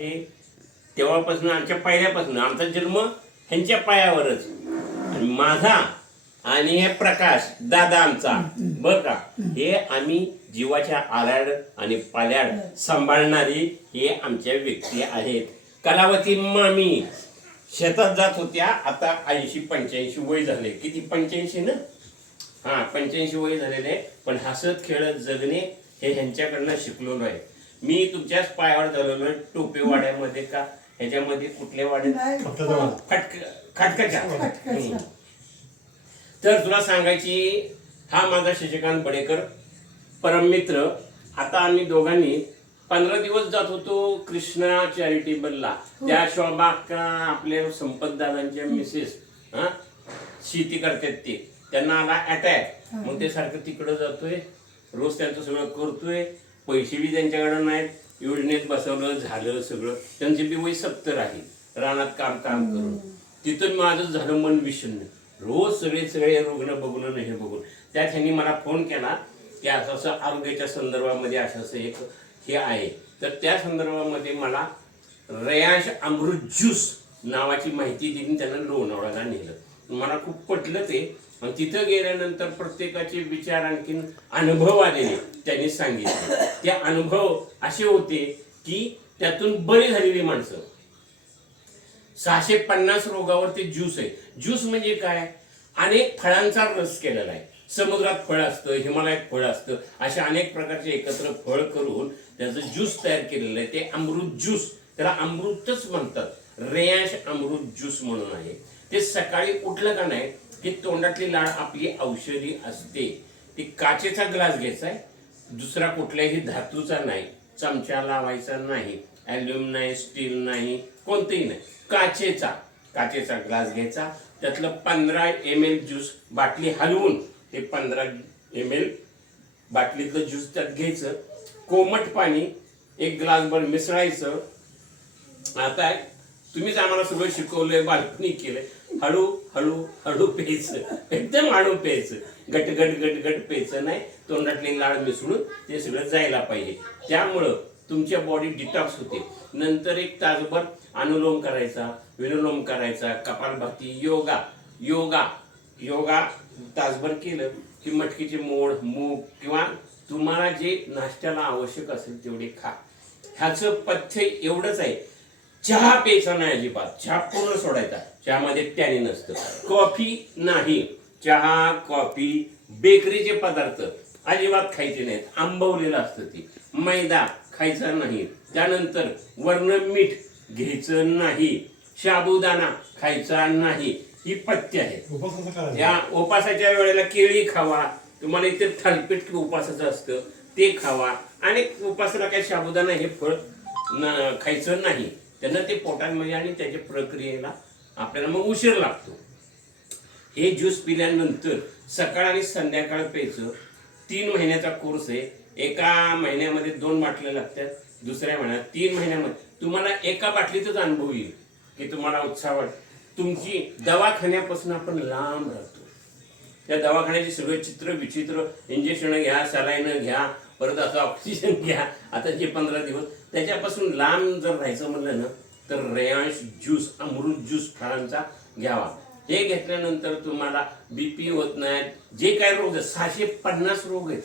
हे तेव्हापासून आमच्या पहिल्यापासून आमचा जन्म ह्यांच्या पायावरच. माझा आणि हे प्रकाश दादा आमचा बर का, हे आम्ही जीवाच्या आल्याड आणि पाल्याड सांभाळणारी हे आमच्या व्यक्ती आहेत. कलावती मामी शेतात जात होत्या. आता 80-85 वय झाले. किती 85 ना? हा 85 वय झालेले. पण हसत खेळत जगणे हे ह्यांच्याकडनं शिकलो आहे. मी तुमच्याच पायावर झालेलो. टोपेवाड्यामध्ये का ह्याच्यामध्ये कुठल्या वाड्यात खटकाच्या. तर तुला सांगायची, हा माझा शशिकांत बडेकर परममित्र. आता आम्ही दोघांनी 15 दिवस जात होतो कृष्णा चॅरिटेबलला. त्या शोभा आपल्या संपत दादांच्या मिसेस शेती करतात ते, त्यांना आला अटॅक. मग ते सारखं तिकडं जातोय, रोज त्यांचं सगळं करतोय. पैसे बी त्यांच्याकडे नाहीत. योजनेत बसवलं झालं सगळं. त्यांचे बी वय 70 आहे. रानात काम करून तिथून माझं झालं मन विषण्ण. रोज सगळे रुग्ण बघून हे बघून त्या त्यांनी मला फोन केला की असं आरोग्याच्या संदर्भामध्ये असं एक हे आहे. तर त्या संदर्भामध्ये मला रयांश अमृत ज्यूस नावाची माहिती दिली. त्यांना लोणावळ्याला नेलं. मला खूप पटलं ते. आणि तिथं गेल्यानंतर प्रत्येकाचे विचार आणखीन अनुभव आलेले त्यांनी सांगितले. ते अनुभव असे होते की त्यातून बरी झालेली माणसं. 650 रोगावर ते ज्यूस आहे. ज्यूस म्हणजे काय? अनेक फळांचा रस केलेला आहे. समुद्रात फळ असतं, हिमालयात फळ असतं, अशा अनेक प्रकारचे एकत्र फळ करून त्याचं ज्यूस तयार केलेलं आहे. ते अमृत ज्यूस, त्याला अमृतच म्हणतात. रेयांश अमृत ज्यूस म्हणून आहे. ते सकाळी उठलं का नाही की तोंडातली लाळ आपली औषधी असते. ती काचेचा ग्लास घ्यायचा आहे, दुसरा कुठल्याही धातूचा नाही, चमचा लावायचा नाही, ॲल्युमिनियम नाही, स्टील नाही, कोणतेही नाही, काचेचा ग्लास घ्यायचा. त्यातलं 15 ml ज्यूस बाटली हलवून ते 15 ml बाटलीतलं ज्यूस त्यात घ्यायचं. कोमट पाणी 1 ग्लासभर मिसळायचं. आता तुम्हीच आम्हाला सगळं शिकवलंय, बालपणी केलंय. हळू हळू हळू प्यायचं, एकदम हळू प्यायचं. गट गट गट गट प्यायचं नाही. तोंडातली लाळ मिसळून ते सगळं जायला पाहिजे. त्यामुळं तुमच्या बॉडी डिटॉक्स होते. नंतर 1 तासभर अनुलोम करायचा, विनुलोम करायचा, कपालभाती, योगा तासभर केलं की मटकीचे मोड, मूग किंवा तुम्हाला जे नाश्त्याला आवश्यक असेल तेवढे खा. ह्याचं पथ्य एवढंच आहे. चहा प्यायचा नाही अजिबात. चहा पूर्ण सोडायचा. चहामध्ये टॅनिन असतं. कॉफी नाही. चहा, कॉफी, बेकरीचे पदार्थ अजिबात खायचे नाहीत. आंबवलेलं असतं ते. मैदा खायचा नाही. त्यानंतर वर्ण मीठ घ्यायचं नाही. साबुदाणा खायचा नाही. ही पथ्य आहे. या उपासाच्या वेळेला केळी खावा. तुम्हाला इथे थालीपीठ उपासाचं असतं ते खावा. आणि उपासाला काही साबुदाणा हे फळ खायचं नाही. त्यांना ते पोटामध्ये आणि त्याच्या प्रक्रियेला आपल्याला मग उशीर लागतो. हे ज्यूस पिल्यानंतर सकाळ आणि संध्याकाळ प्यायचं. 3 महिन्याचा कोर्स आहे. एका महिन्यामध्ये 2 बाटल्या लागतात. दुसऱ्या महिन्यात 3 महिन्यामध्ये तुम्हाला एका बाटलीतच अनुभव येईल की तुम्हाला उत्साह वाटतो. तुमची दवाखान्यापासून आपण लांब राहतो. त्या दवाखान्याचे सगळं चित्र विचित्र, इंजेक्शन घ्या, सलाईन घ्या, परत असं ऑक्सिजन घ्या. आता जे 15 दिवस त्याच्यापासून लांब जर राहायचं म्हणलं ना तर रेयांश ज्यूस, अमृत ज्यूस फळांचा घ्यावा. हे घेतल्यानंतर तुम्हाला बीपी होत नाही. जे काय रोग आहेत 650 रोग आहेत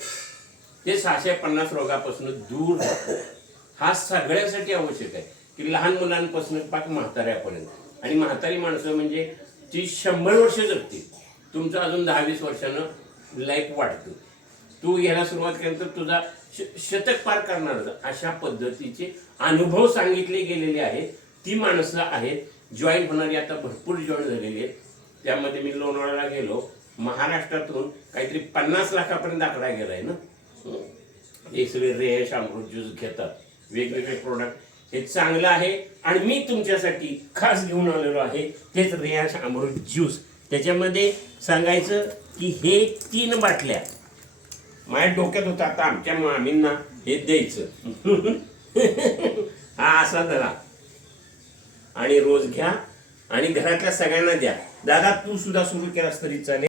ते 650 रोगापासून दूर राहतो. हा सगळ्यासाठी आवश्यक आहे की लहान मुलांपासून पाक म्हाताऱ्यापर्यंत. आणि म्हातारी माणसं म्हणजे ती 100 वर्ष जगते. तुमचं अजून 10-20 वर्षानं लाईफ वाढतं. तू याला सुरुवात केल्यानंतर तुझा शतक पार करणार. अशा पद्धतीचे अनुभव सांगितले गेलेले आहेत. ती माणसं आहेत जॉईन होणारी. आता भरपूर जॉईन झालेली आहेत. त्यामध्ये मी लोणावळ्याला गेलो. महाराष्ट्रातून काहीतरी 50 लाखापर्यंत आकडा गेलाय ना. हे सगळे रेयांश अमृत ज्यूस घेतात. वेगवेगळे प्रोडक्ट. हे चांगलं आहे. आणि मी तुमच्यासाठी खास घेऊन आलेलो आहे तेच रेयांश अमृत ज्यूस. त्याच्यामध्ये सांगायचं की हे 3 बाटल्या माझ्या डोक्यात होता. आता आमच्या मामींना हे द्यायचं. हा असा धरा आणि रोज घ्या आणि घरातल्या सगळ्यांना द्या. दादा तू सुद्धा सुरू केलास तरी चालेल.